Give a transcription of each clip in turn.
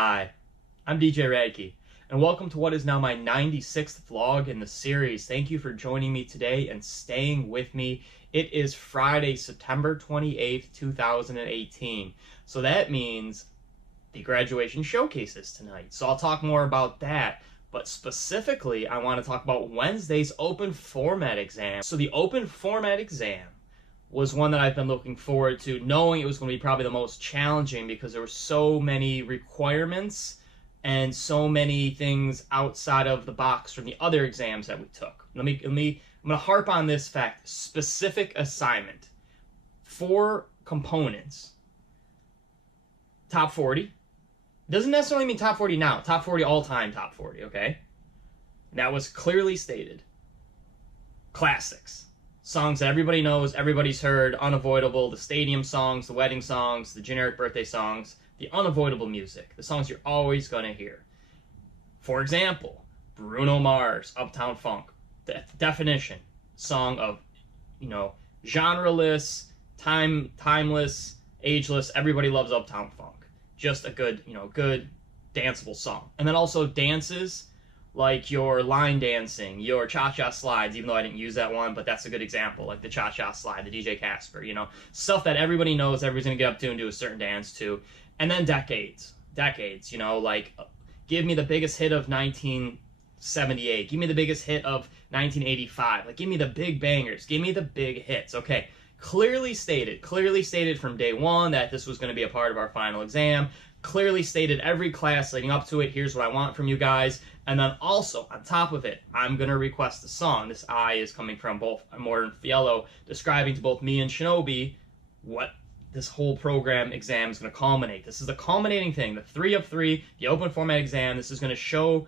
Hi, I'm DJ Rad Key, and welcome to what is now my 96th vlog in the series. Thank you for joining me today and staying with me. It is Friday, September 28th, 2018. So that means the graduation showcase is tonight. So I'll talk more about that. But specifically, I want to talk about Wednesday's open format exam. So the open format exam was one that I've been looking forward to, knowing it was going to be probably the most challenging because there were so many requirements and so many things outside of the box from the other exams that we took. I'm going to harp on this fact. Specific assignment. 4 components. Top 40. Doesn't necessarily mean top 40 now. Top 40 all-time top 40, okay? That was clearly stated. Classics. Songs that everybody knows, everybody's heard, unavoidable, the stadium songs, the wedding songs, the generic birthday songs, the unavoidable music, the songs you're always going to hear. For example, Bruno Mars, Uptown Funk. The definition, song of, genreless, timeless, ageless, everybody loves Uptown Funk. Just a good, good danceable song. And then also dances, like your line dancing, your cha-cha slides, even though I didn't use that one, but that's a good example, like the cha-cha slide, the DJ Casper, stuff that everybody knows, everybody's going to get up to and do a certain dance to. And then decades, like give me the biggest hit of 1978, give me the biggest hit of 1985, like give me the big bangers, give me the big hits, okay. Clearly stated from day one that this was going to be a part of our final exam. Clearly stated every class leading up to it, here's what I want from you guys. And then also, on top of it, I'm going to request a song. This I is coming from both Modern Fiello, describing to both me and Shinobi what this whole program exam is going to culminate. This is the culminating thing, the 3 of 3, the open format exam. This is going to show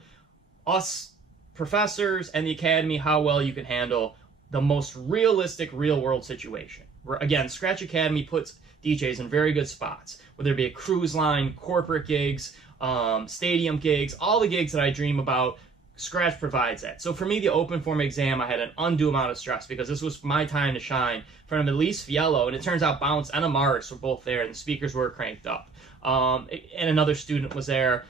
us professors and the academy how well you can handle the most realistic real-world situation. Again, Scratch Academy puts DJs in very good spots, whether it be a cruise line, corporate gigs, stadium gigs, all the gigs that I dream about, Scratch provides that. So for me, the open form exam, I had an undue amount of stress because this was my time to shine in front of at least Fiello, and it turns out Bounce and Amaris were both there, and the speakers were cranked up. And another student was there.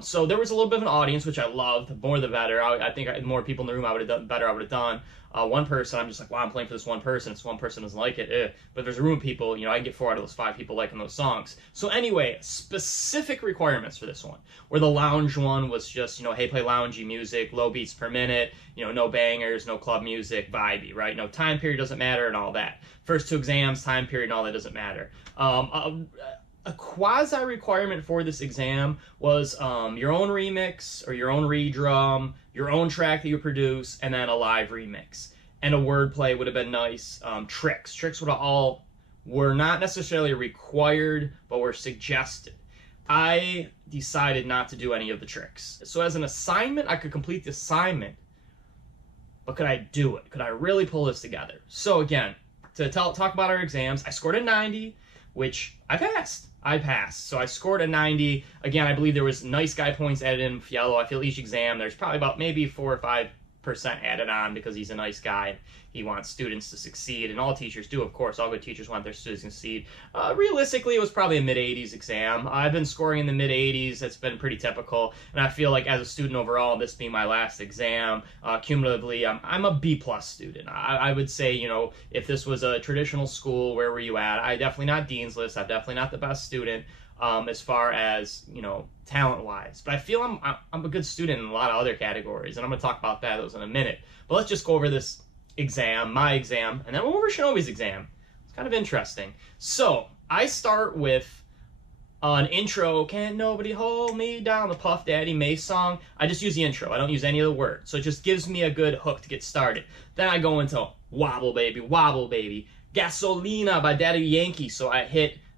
So there was a little bit of an audience, which I loved. The more the better. I think the more people in the room I would have done better. I would have done. One person, I'm just like, wow, I'm playing for this one person. If this one person doesn't like it, But if there's a room of people, I can get 4 out of those 5 people liking those songs. So anyway, specific requirements for this one. Where the lounge one was just, hey, play loungy music, low beats per minute, no bangers, no club music, vibey, right? No time period doesn't matter and all that. First 2 exams, time period and all that doesn't matter. A quasi-requirement for this exam was your own remix or your own redrum, your own track that you produce, and then a live remix. And a wordplay would have been nice. Tricks were not necessarily required, but were suggested. I decided not to do any of the tricks. So as an assignment, I could complete the assignment, but could I do it? Could I really pull this together? So again, to talk about our exams, I scored a 90, which I passed. So I scored a 90. Again, I believe there was nice guy points added in Fiello. I feel each exam, there's probably about maybe 4 or 5% added on because he's a nice guy. He wants students to succeed, and all teachers do, of course. All good teachers want their students to succeed. Realistically, it was probably a mid-80s exam. I've been scoring in the mid-80s. That's been pretty typical, and I feel like as a student overall, this being my last exam, cumulatively, I'm a B-plus student. I would say, if this was a traditional school, where were you at? I'm definitely not Dean's List. I'm definitely not the best student as far as, talent-wise. But I feel I'm a good student in a lot of other categories, and I'm going to talk about those in a minute. But let's just go over this exam, my exam, and then we'll go over Shinobi's exam. It's kind of interesting. So, I start with an intro, Can't Nobody Hold Me Down, the Puff Daddy Mace song. I just use the intro. I don't use any of the words. So it just gives me a good hook to get started. Then I go into Wobble Baby, Gasolina by Daddy Yankee. So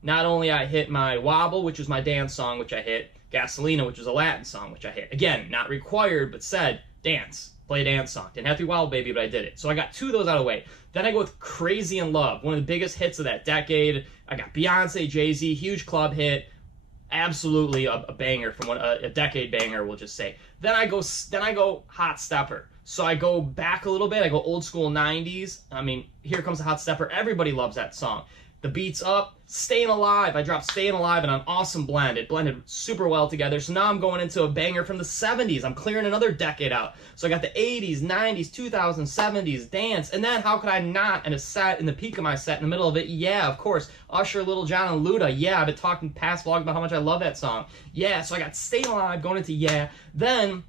not only I hit my Wobble, which was my dance song, which I hit, Gasolina, which was a Latin song, which I hit. Again, not required, but said, dance. Play a dance song. Didn't have to be Wild Baby, but I did it. So I got 2 of those out of the way. Then I go with Crazy in Love, one of the biggest hits of that decade. I got Beyonce, Jay-Z, huge club hit. Absolutely a banger from a decade banger, we'll just say. Then I go Hot Stepper. So I go back a little bit. I go old school 90s. I mean, Here Comes the Hot Stepper. Everybody loves that song. The beat's up, Staying Alive. I dropped Staying Alive in an awesome blend. It blended super well together. So now I'm going into a banger from the 70s. I'm clearing another decade out. So I got the 80s, 90s, 2000s, 70s, dance. And then how could I not, in a set, in the peak of my set, in the middle of it, yeah, of course, Usher, Little John, and Luda. Yeah, I've been talking past vlogs about how much I love that song. Yeah, so I got Staying Alive going into yeah. Then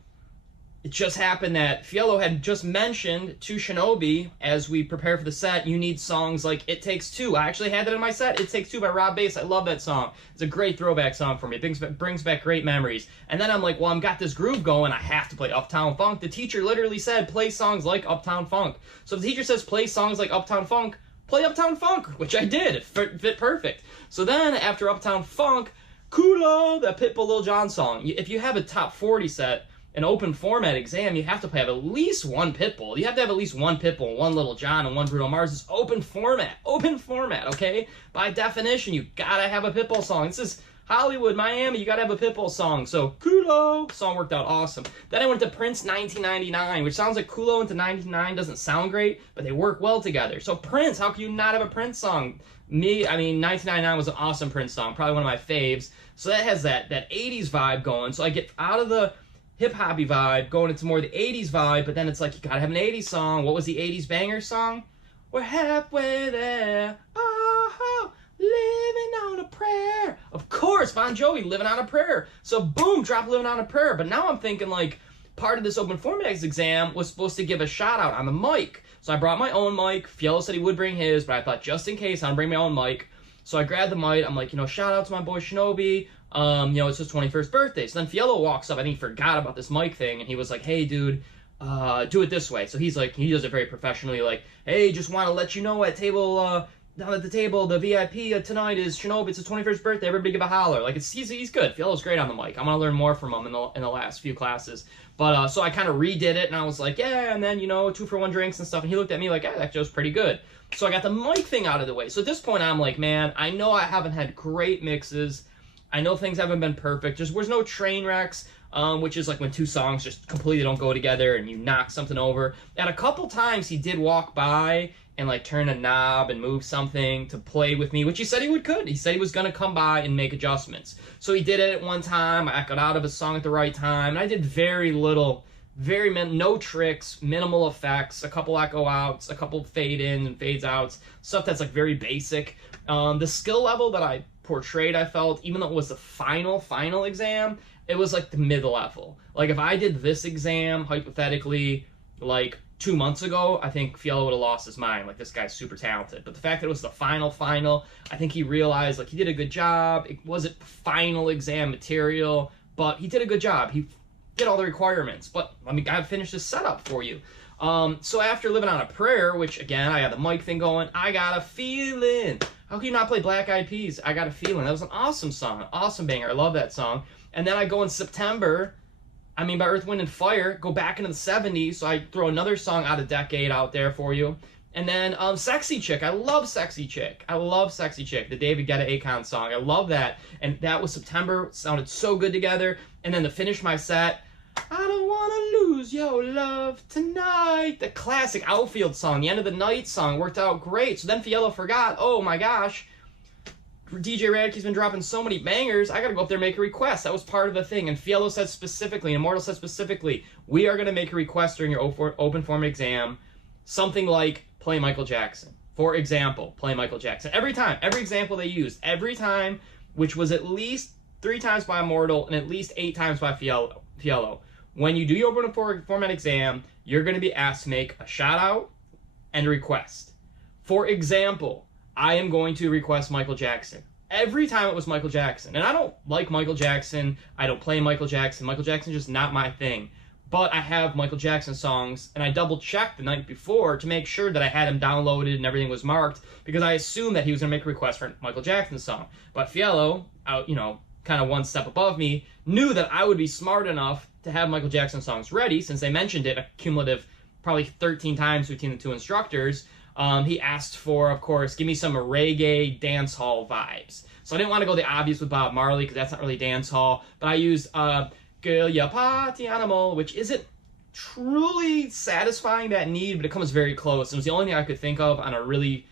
it just happened that Fiello had just mentioned to Shinobi, as we prepare for the set, you need songs like It Takes Two. I actually had that in my set, It Takes Two by Rob Bass. I love that song. It's a great throwback song for me. It brings back great memories. And then I'm like, well, I've got this groove going. I have to play Uptown Funk. The teacher literally said, play songs like Uptown Funk. So if the teacher says play songs like Uptown Funk, play Uptown Funk, which I did. It fit perfect. So then after Uptown Funk, Kulo, that Pitbull Lil Jon song. If you have a top 40 set, an open format exam, you have to have at least one Pitbull. You have to have at least one Pitbull, one Little John, and one Bruno Mars. It's open format, okay? By definition, you gotta have a Pitbull song. This is Hollywood, Miami, you gotta have a Pitbull song. So, Kulo, song worked out awesome. Then I went to Prince 1999, which sounds like Kulo into 99 doesn't sound great, but they work well together. So Prince, how can you not have a Prince song? I mean, 1999 was an awesome Prince song, probably one of my faves. So that has that 80s vibe going. So I get out of the hip-hoppy vibe, going into more of the 80s vibe, but then it's like, you gotta have an 80s song. What was the 80s banger song? We're halfway there, oh, living on a prayer. Of course, Bon Jovi, Living on a Prayer. So boom, drop Living on a Prayer. But now I'm thinking like, part of this open formats exam was supposed to give a shout out on the mic. So I brought my own mic. Fiello said he would bring his, but I thought just in case, I'll bring my own mic. So I grabbed the mic. I'm like, shout out to my boy Shinobi. It's his 21st birthday. So then Fiello walks up. I think he forgot about this mic thing, and he was like, hey, dude, do it this way. So he's like, he does it very professionally, like, hey, just want to let you know down at the table, the VIP tonight is Shinobi. It's his 21st birthday. Everybody give a holler. Like, he's good. Fiello's great on the mic. I'm going to learn more from him in the last few classes. But, so I kind of redid it, and I was like, yeah, and then, 2-for-1 drinks and stuff. And he looked at me like, yeah, that was pretty good. So I got the mic thing out of the way. So at this point, I'm like, man, I know I haven't had great mixes. I know things haven't been perfect. There's no train wrecks, which is like when two songs just completely don't go together and you knock something over. And a couple times he did walk by and like turn a knob and move something to play with me, which he said he could. He said he was going to come by and make adjustments. So he did it at one time. I got out of a song at the right time. And I did very little, no tricks, minimal effects, a couple echo outs, a couple fade ins and fades outs, stuff that's like very basic. The skill level that I portrayed, I felt, even though it was the final exam, it was like the mid-level. Like if I did this exam, hypothetically, like 2 months ago, I think Fiello would have lost his mind. Like, this guy's super talented. But the fact that it was the final, I think he realized, like, he did a good job. It wasn't final exam material, but he did a good job. He did all the requirements. But let me finish this setup for you. So after Living on a Prayer, which, again, I had the mic thing going, I Got a Feeling. How can you not play Black Eyed Peas? I Got a Feeling. That was an awesome song, an awesome banger. I love that song. And then I go in September, by Earth, Wind, and Fire, go back into the 70s, so I throw another song out of decade out there for you. And then Sexy Chick. I love Sexy Chick. The David Guetta Akon song. I love that. And that was September. It sounded so good together. And then to finish my set, I don't want to lose your love tonight. The classic Outfield song, the End of the Night song, worked out great. So then Fiello forgot, oh my gosh, DJ Rad Key's been dropping so many bangers, I gotta go up there and make a request. That was part of the thing. And Fiello said specifically, Immortal said specifically, we are gonna make a request during your open form exam, something like play Michael Jackson. For example, play Michael Jackson. Every time, every example they used, every time, which was at least 3 times by Immortal and at least 8 times by Fiello. When you do your open format exam, you're going to be asked to make a shout out and a request. For example, I am going to request Michael Jackson. Every time it was Michael Jackson. And I don't like Michael Jackson. I don't play Michael Jackson. Michael Jackson's just not my thing. But I have Michael Jackson songs, and I double-checked the night before to make sure that I had him downloaded and everything was marked, because I assumed that he was going to make a request for a Michael Jackson song. But Fiello, kind of one step above me, knew that I would be smart enough to have Michael Jackson songs ready, since they mentioned it a cumulative probably 13 times between the 2 instructors. He asked for, of course, give me some reggae dance hall vibes. So I didn't want to go the obvious with Bob Marley, because that's not really dance hall, but I used Girl Ya Party Animal, which isn't truly satisfying that need, but it comes very close. It was the only thing I could think of on a really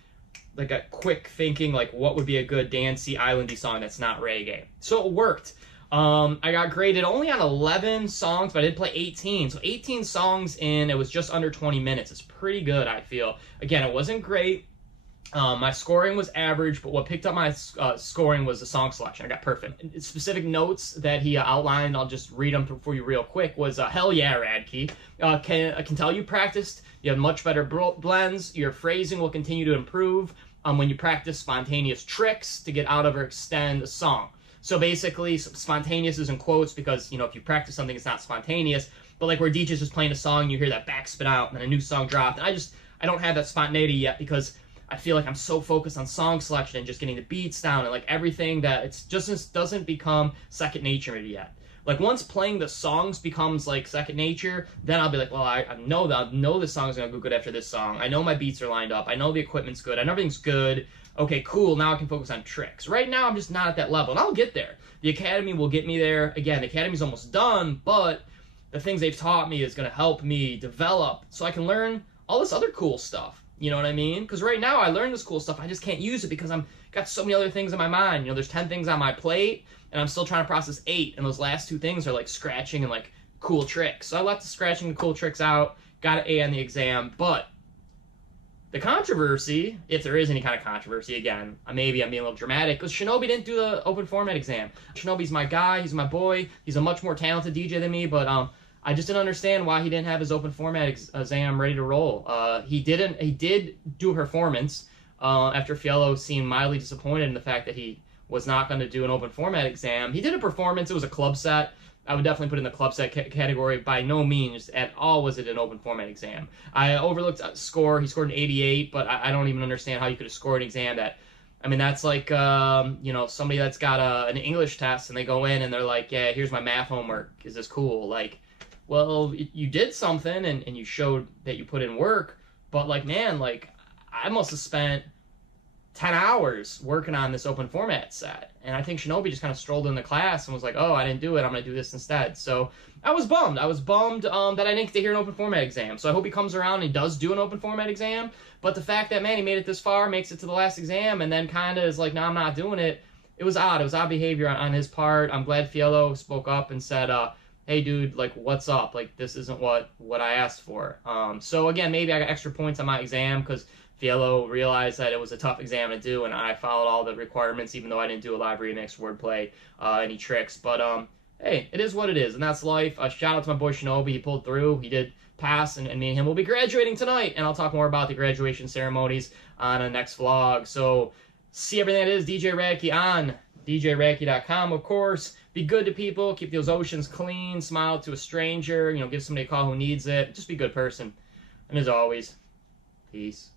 like a quick thinking, like what would be a good dancey islandy song that's not reggae. So it worked. I got graded only on 11 songs, but I did play 18. So 18 songs in, it was just under 20 minutes. It's pretty good, I feel. Again, it wasn't great. My scoring was average, but what picked up my scoring was the song selection. I got perfect. Specific notes that he outlined, I'll just read them for you real quick, was hell yeah, Rad Key. I can tell you practiced. You have much better blends. Your phrasing will continue to improve when you practice spontaneous tricks to get out of or extend the song. So basically, spontaneous is in quotes because, you know, if you practice something, it's not spontaneous. But like where DJ's just playing a song, you hear that backspin out, and then a new song dropped. And I don't have that spontaneity yet because I feel like I'm so focused on song selection and just getting the beats down and like everything that it's just doesn't become second nature yet. Like once playing the songs becomes like second nature, then I'll be like, well, I know this song's gonna go good after this song. I know my beats are lined up. I know the equipment's good. I know everything's good. Okay, cool. Now I can focus on tricks. Right now, I'm just not at that level, and I'll get there. The academy will get me there. Again, the academy's almost done, but the things they've taught me is gonna help me develop so I can learn all this other cool stuff. You know what I mean? Because right now I learned this cool stuff. I just can't use it because I'm got so many other things in my mind. You know, there's 10 things on my plate, and I'm still trying to process 8. And those last 2 things are like scratching and like cool tricks. So I left the scratching and cool tricks out. Got an A on the exam. But the controversy, if there is any kind of controversy, again, maybe I'm being a little dramatic, because Shinobi didn't do the open format exam. Shinobi's my guy. He's my boy. He's a much more talented DJ than me, but I just didn't understand why he didn't have his open format exam ready to roll. He did do a performance after Fiello seemed mildly disappointed in the fact that he was not going to do an open format exam. He did a performance. It was a club set. I would definitely put it in the club set category. By no means at all was it an open format exam. I overlooked a score. He scored an 88, but I don't even understand how you could have scored an exam that, I mean, that's like, you know, somebody that's got an English test and they go in and they're like, yeah, here's my math homework. Is this cool? Like, well, you did something and you showed that you put in work, but like, man, like I must have spent 10 hours working on this open format set. And I think Shinobi just kind of strolled in the class and was like, oh, I didn't do it. I'm going to do this instead. So I was bummed. I was bummed that I didn't get to hear an open format exam. So I hope he comes around and he does do an open format exam. But the fact that, man, he made it this far, makes it to the last exam, and then kind of is like, no, I'm not doing it. It was odd. It was odd behavior on his part. I'm glad Fiello spoke up and said, hey, dude, like, what's up? Like, this isn't what I asked for. So, again, maybe I got extra points on my exam because Fiello realized that it was a tough exam to do, and I followed all the requirements, even though I didn't do a live remix, wordplay, any tricks. But, hey, it is what it is, and that's life. Shout out to my boy Shinobi. He pulled through. He did pass, and me and him will be graduating tonight, and I'll talk more about the graduation ceremonies on a next vlog. So, see everything that is DJ Rad Key on DJRadkey.com, of course. Be good to people. Keep those oceans clean. Smile to a stranger. You know, give somebody a call who needs it. Just be a good person. And as always, peace.